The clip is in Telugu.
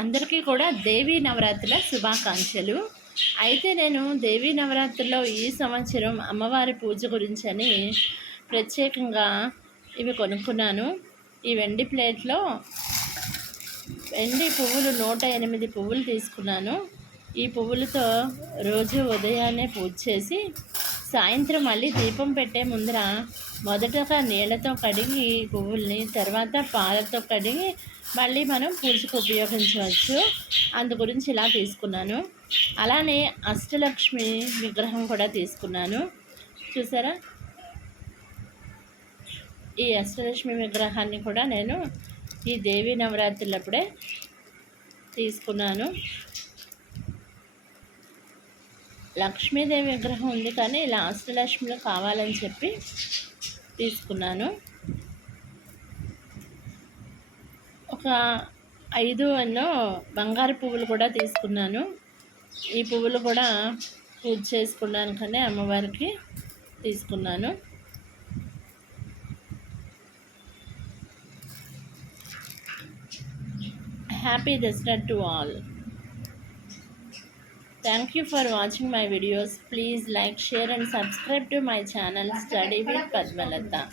అందరికీ కూడా దేవీ నవరాత్రుల శుభాకాంక్షలు. అయితే నేను దేవీ నవరాత్రుల్లో ఈ సంవత్సరం అమ్మవారి పూజ గురించని ప్రత్యేకంగా ఇవి కొనుక్కున్నాను. ఈ వెండి ప్లేట్లో వెండి పువ్వులు నూట ఎనిమిది పువ్వులు తీసుకున్నాను. ఈ పువ్వులతో రోజు ఉదయాన్నే పూజ చేసి సాయంత్రం మళ్ళీ దీపం పెట్టే ముందర మొదటగా నీళ్ళతో కడిగి పువ్వుల్ని తర్వాత పాలతో కడిగి మళ్ళీ మనం పూజకు ఉపయోగించవచ్చు. అందు గురించి ఇలా తీసుకున్నాను. అలానే అష్టలక్ష్మి విగ్రహం కూడా తీసుకున్నాను. చూసారా? ఈ అష్టలక్ష్మి విగ్రహాన్ని కూడా నేను ఈ దేవీ నవరాత్రులప్పుడే తీసుకున్నాను. లక్ష్మీదేవి విగ్రహం ఉంది కానీ ఇలా అష్టలక్ష్మిలో కావాలని చెప్పి తీసుకున్నాను. ఒక ఐదు ఎన్నో బంగారు పువ్వులు కూడా తీసుకున్నాను. ఈ పువ్వులు కూడా పూజ చేసుకోవడానికనే అమ్మవారికి తీసుకున్నాను. Happy Dasara to all. Thank you for watching my videos. Please like, share and subscribe to my channel Study with Padmalata.